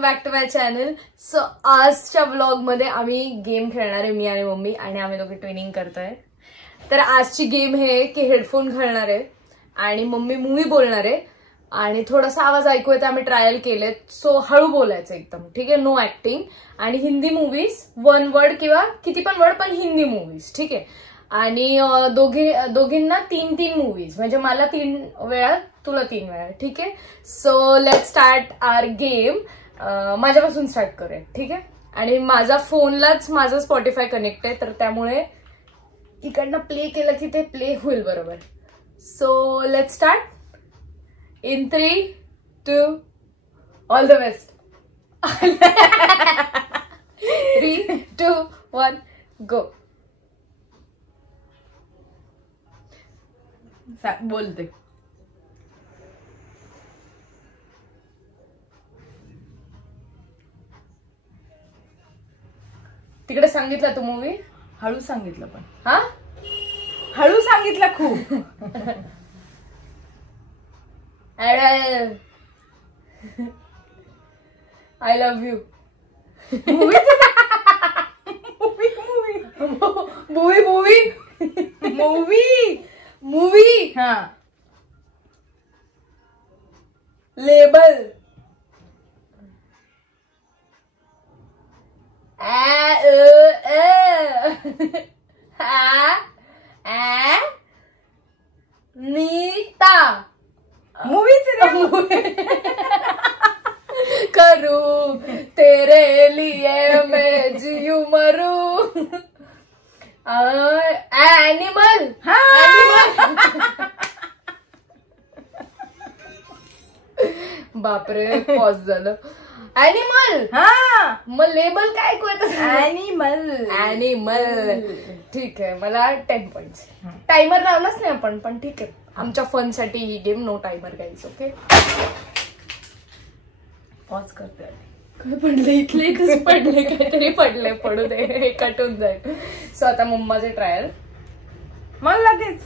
Welcome back to my channel. So आजच्या vlog मध्ये आम्ही गेम खेळणार आहे, मी आणि मम्मी, आणि आम्ही दोघे ट्रेनिंग करतोय. तर आजची गेम हे की हेडफोन घालणार आहे आणि मम्मी मूवी बोलणार आहे आणि थोडासा आवाज ऐकू येतो. आम्ही ट्रायल केलेत, सो हळू बोलायचं एकदम, ठीक आहे, नो ऍक्टिंग. आणि हिंदी मूवीज 1 वर्ड किंवा किती पण वर्ड, पण हिंदी मूवीज, ठीक आहे. आणि दोघींना 3-3 मूवीज, म्हणजे मला 3 वेळा, तुला 3 वेळा, ठीक आहे. सो लेट स्टार्ट आवर गेम. माझ्यापासून स्टार्ट करूया, ठीक आहे. आणि माझा फोनलाच माझा स्पॉटीफाय कनेक्ट आहे, तर त्यामुळे इकडनं प्ले केलं की ते प्ले होईल बरोबर. So let start in 3, 2, all the best. 3, 2, 1, गो. बोलते. तिकडे सांगितलं तू मूवी हळू सांगितलं, पण हा हळू सांगितलं खूप. I love you. मूवी हा. लेबल. नीता. मूवीच करू तेरे लिए मैं जीऊ मरू. एनिमल. बापरे, पॉज झालं. एनिमल. हा, मग लेबल काय ऐकू ॲनिमल. ठीक आहे, मला 10 पॉइंट्स. टायमर लावलाच नाही आपण, पण ठीक आहे, आमच्या फन साठी ही game, no timer guys. Okay, pause करते. काय पडले? इथलेच पडले, काहीतरी पडले, पडू दे, हे कटून जाईल. सो आता मम्माचे ट्रायल. मला लगेच.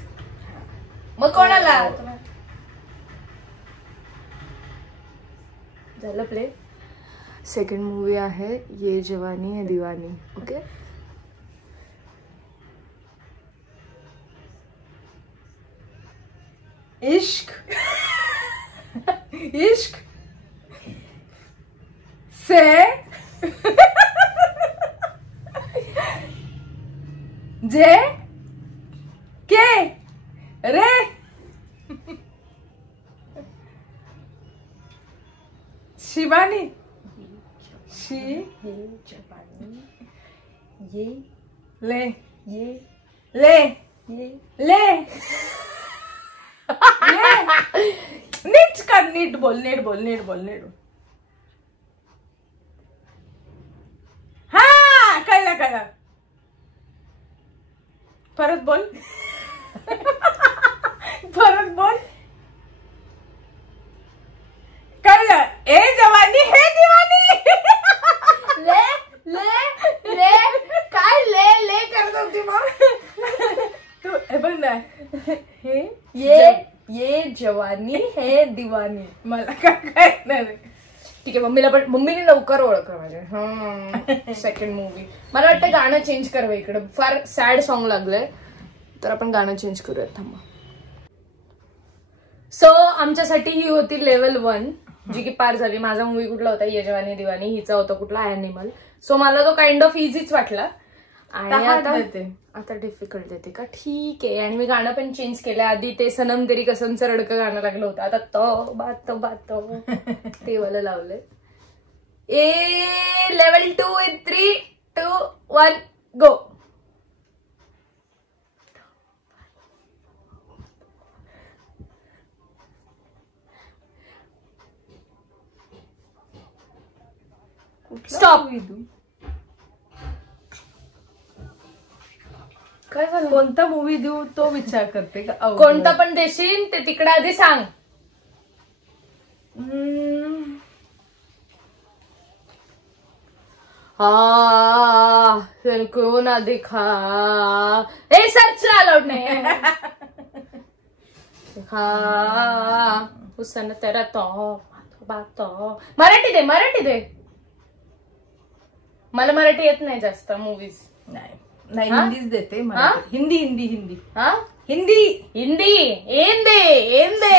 मग कोणाला झालं प्ले. सेकंड मूवी आहे ये जवानी है दीवानी. ओके, इश्क. इश्क से जे के रे. शिवानी. ये जवानी ये ले ये ले ये ले. नीट कर, नीट बोल. हा, कळलं. परत बोल. कळलं. ए जवानी हे दिवानी. ले काय ले करत होती मग तू हे बघ ना, हे ये जवानी है दीवानी. मला काय नाही. ठीक आहे, मम्मीने लवकर ओळखलं माझ्या. Second movie. मला वाटतं गाणं चेंज करावं, इकडे फार सॅड सॉन्ग लागलंय, तर आपण गाणं चेंज करूया, थांबा. सो आमच्यासाठी ही होती लेवल 1, जी की पार झाली. माझा मूवी कुठला होता? ये जवानी दीवानी. हिचा होता कुठला? ॲनिमल. सो मला तो काइंड ऑफ इझीच वाटला. आणि आता डिफिकल्ट येते का? ठीक आहे. आणि मी गाणं पण चेंज केलं. आधी ते सनम तेरी कसमचं रडकं गाणं लागलं होतं, आता तो बात ते वाला लावलंय. Level 2 in 3, 2, 1, go. स्टॉप. काय झालं? कोणता मूवी देऊ तो विचार करते का? कोणता पण देशील ते तिकडे आधी सांग. को ना दिखा. ए सर्च अलाउड नाही. हुसन तेरा तो बात तो. मराठी दे. मला मराठी येत नाही जास्त मूवीज. नाही हिंदीच देते. हिंदी हिंदी हिंदी हिंदी हिंदी हिंदी.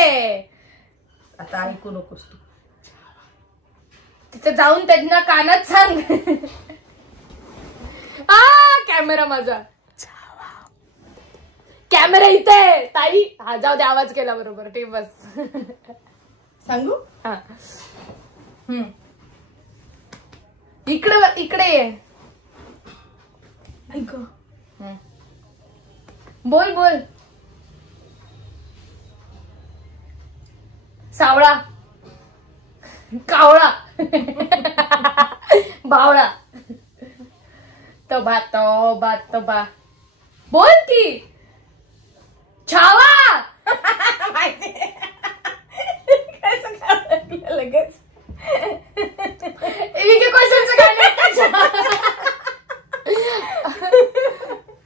आता ऐकू नकोस तू. तिथे जाऊन त्यांना कानात सांग. कॅमेरा माझा. कॅमेरा इथे ताई. हा जाऊ दे, आवाज केला बरोबर. ते बस. सांगू. हा इकडे ये. ऐक. बोल बोल. सावळा कावळा बावळा तबा बोल की. छावा. लगेच क्वेश्चनचं काय.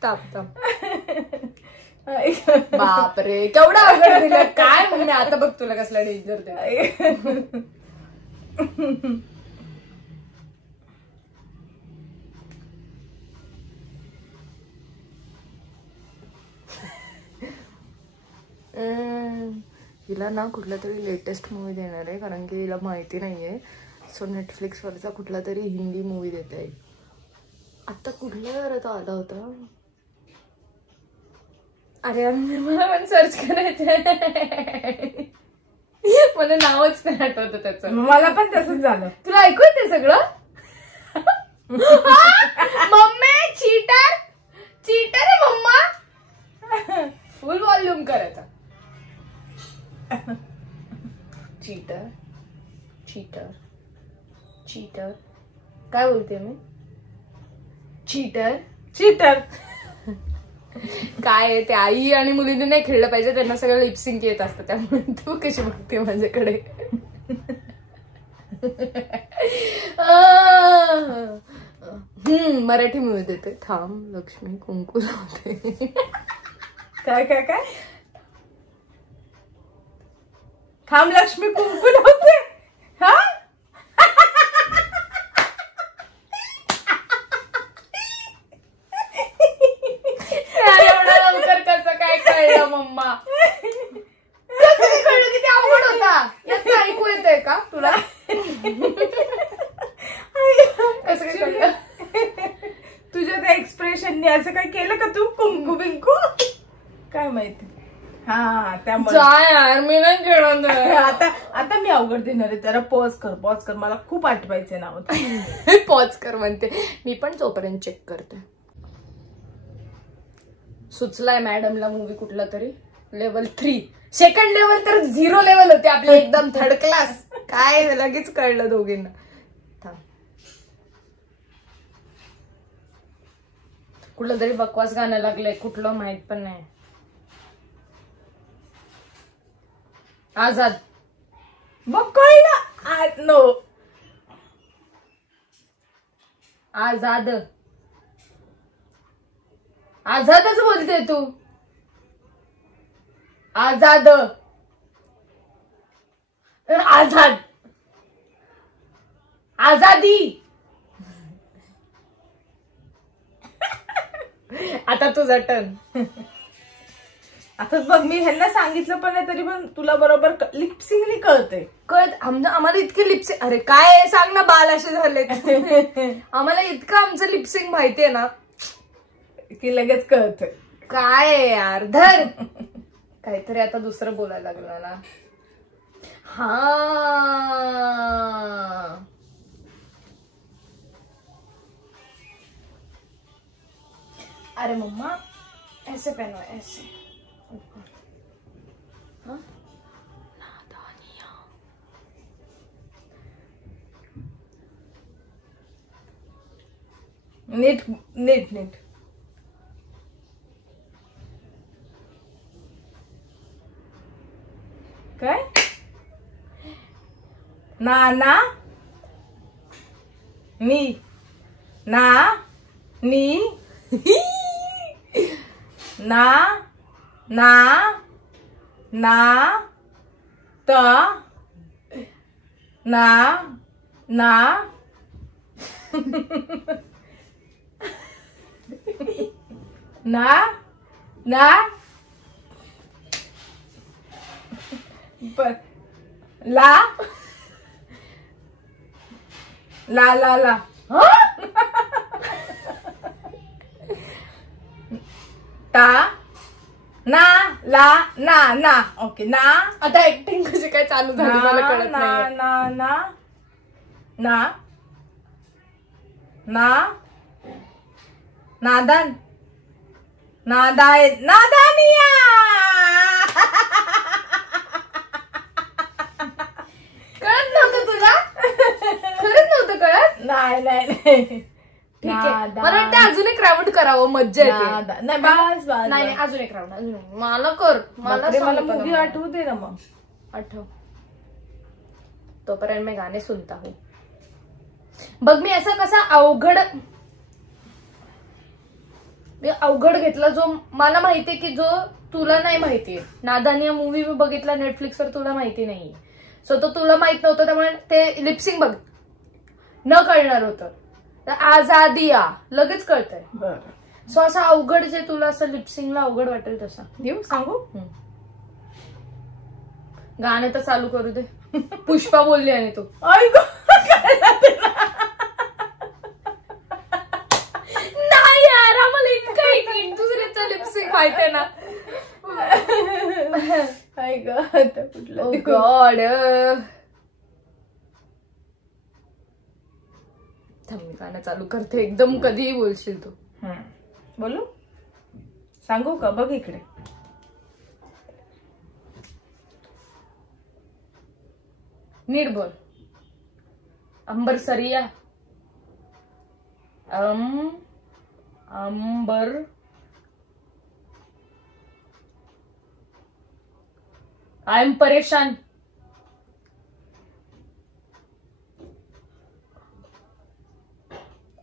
ताप बापरे, केवढा अवघड दिलं काय. मम्मी आता बघ तुला कसला डेंजर दे. हिला ना कुठला तरी लेटेस्ट मूवी देणार आहे, कारण की हिला माहिती नाहीये. सो नेटफ्लिक्सवरचा कुठला तरी हिंदी मूवी देत आहे. आता कुठल्या घरात आला होता. अरे मला पण सर्च करायचंय. मला नावच नाही आठवत त्याचं. मला पण तसंच झालं. तुला ऐकू येते सगळं. मम्मी चीटर चीटर आहे मम्मा. फुल वॉल्यूम करायचा. चीटर चीटर चीटर काय बोलते मी. चीटर चीटर काय आहे ते. आई आणि मुलींनी नाही खेळलं पाहिजे, त्यांना सगळं लिपसिंग येत असतं. त्यामुळे तू कशी बघते माझ्याकडे. मराठी मूवी देते. थांब लक्ष्मी कुंकू लावते. काय काय काय. थांब लक्ष्मी कुंकू लावते. हा एवढा लवकर कसं काय कळलं मम्मा. कसं काय कळलं. किती अवघड होता. याचं ऐकू येतंय का तुला. कसं काय कळलं. तुझ्या त्या एक्सप्रेशनने असं काय केलं का तू. कुंकू बिंकू काय माहिती. हा त्यामुळे यार मी नाही खेळत. आता मी अवघड देणार आहे. जरा पॉज कर. मला खूप आठवायचे नाव. पॉज कर म्हणते मी पण, तोपर्यंत चेक करते. सुचलाय मॅडमला मूवी कुठला तरी. लेवल 3. सेकंड लेवल तर 0 लेवल होते आपले, एकदम थर्ड क्लास. काय लगेच कळलं दोघींना. कुठलं तरी बकवास गाणं लागलंय, कुठलं माहित पण नाही. आझाद. मग कळलं. नो आझाद. आझादच बोलते तू. आझाद आझाद आझादी. आता तुझा टर्न. आता बघ, मी ह्यांना सांगितलं पण नाही तरी पण तुला बरोबर लिपसिंगली कळते. आम्हाला इतके लिपसिंग. अरे काय सांग ना, बाल असे झाले. आम्हाला इतकं आमचं लिपसिंग माहितीये ना की लगेच कळत. काय यार धर. काहीतरी आता दुसरं बोलायला लागलं मला. हा अरे मम्मा ऐसे पहनो ऐसे. नीट नीट नीट. काय. ना नी ना नी ना ना ना त ना ना ना ना ला ला ला ला ता ना ला ना ना ओके ना आता ऍक्टिंग कशी काय चालू झाली मला कळत ना नाही. ना ना ना ना नादान नादानिया कळत नव्हतं तुला? खरंच नव्हतं कळत? नाही नाही नाही ठीक आहे, मला वाटतं अजून एक राऊंड करावं, मज्जा येते. नाही बस बस नाही अजून एक राऊंड, अजून एक. मला कर, मला मूवी आठवते ना मग. आठव. तोपर्यंत मी गाणे सुनता हूँ. बघ मी असं कसा अवघड घेतला जो मला माहितीये की जो तुला नाही माहितीये. नादानिया मूवी मी बघितला नेटफ्लिक्सवर, तुला माहिती नाहीये. सो तो तुला माहित नव्हतं, त्यामुळे ते लिपसिंग बघ न कळणार होतं. आजादिया लगेच कळतंय. बरं सो असं अवघड जे तुला असं लिपसिंगला अवघड वाटेल तसं देऊ सांगू. गाणं तर चालू करू दे. पुष्पा बोलली आणि तू नाही यार, आम्हाला इतकं दुसऱ्याचं लिपसिंग माहितीये ना. कुठलं गॉड. थांब गाणं चालू करते, एकदम कधीही बोलशील तू. बोलू सांगू का. बघ इकडे. नीट बोल. अंबर सरिया. अंबर आय एम परेशान.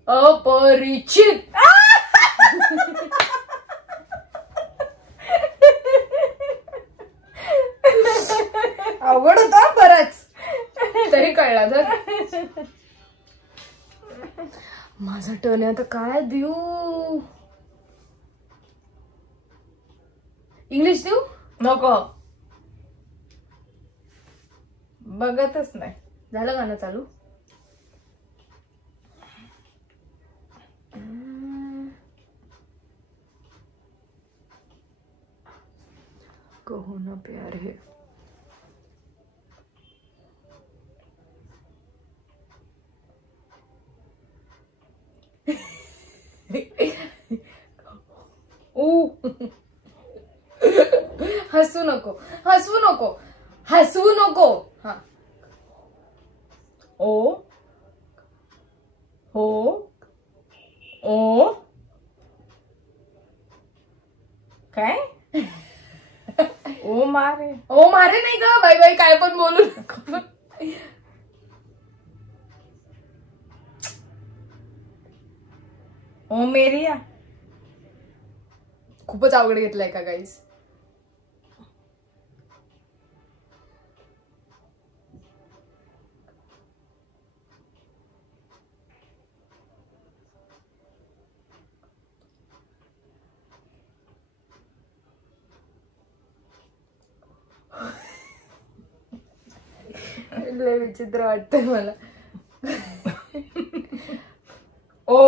अपरिचित. अवघड होता बरंच, तरी कळला तर. माझा टर्न आहे आता, काय देऊ. इंग्लिश देऊ नको. बघतच नाही. झालं गाणं चालू. कहो ना प्यार है. हसू नको, हसवू नको, हसवू नको. हा. ओ हो ओ काय. ओ मारे. ओ मारे नाही ग बाई बाई, काय पण बोलू नको. ओ मेरिया. खूपच अवघड घेतलंय का गाईस. लय विचित्र वाटतंय मला. ओ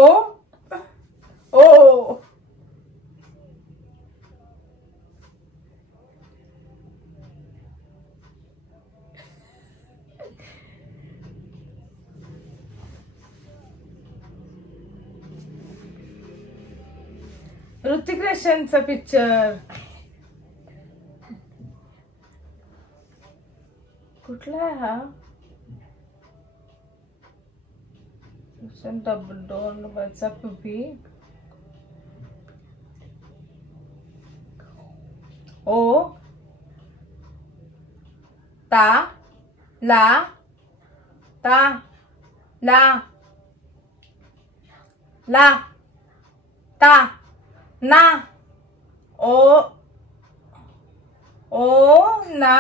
ओ ऋतिक रोशनचा पिक्चर कुठला आहे हा. डबल डोर वरचा पिपी. ओ ता ला ता ला ला ता ना ओ ना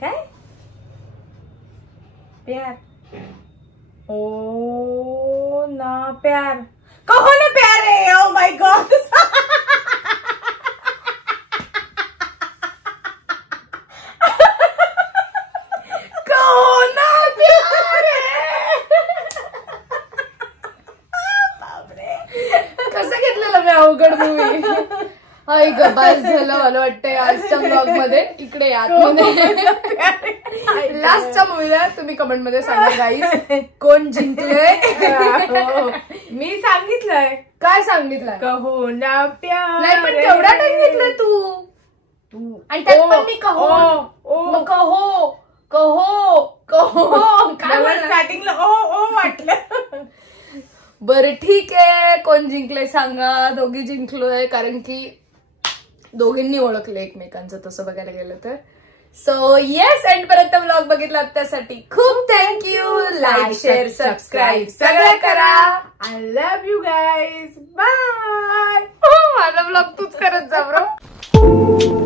काय प्यार ओ ना प्यार, कहो ना प्यार है, ओ माय गॉड. कहो ना प्यार है. बापरे, कसं घेतलेलं मी अवघड मूवी. हाय ग, बस झालं. मला वाटतंय आजच्या ब्लॉग मध्ये इकडे आतमध्ये लास्टच्या मूवीला तुम्ही कमेंट मध्ये सांगा गाईस कोण जिंकलंय. मी सांगितलंय. काय सांगितलं? कहो ना प्यार. नाही पण केवढा टाइम घेतलाय तू. आणि त्यात पण मी कहो मग कहो कहो कहो काय स्टार्टिंगला ओ ओ वाटलं. बरं ठीक आहे, कोण जिंकलंय सांगा. दोघी जिंकलोय कारण की दोघींनी ओळखले एकमेकांचं तसं बघायला गेलं तर. सो येस, एंडपर्यंत व्लॉग बघितला त्यासाठी खूप थँक्यू. लाईक शेअर सबस्क्राईब सगळं करा. I love you guys. Bye. माझा व्लॉग तूच करत जा ब्रो.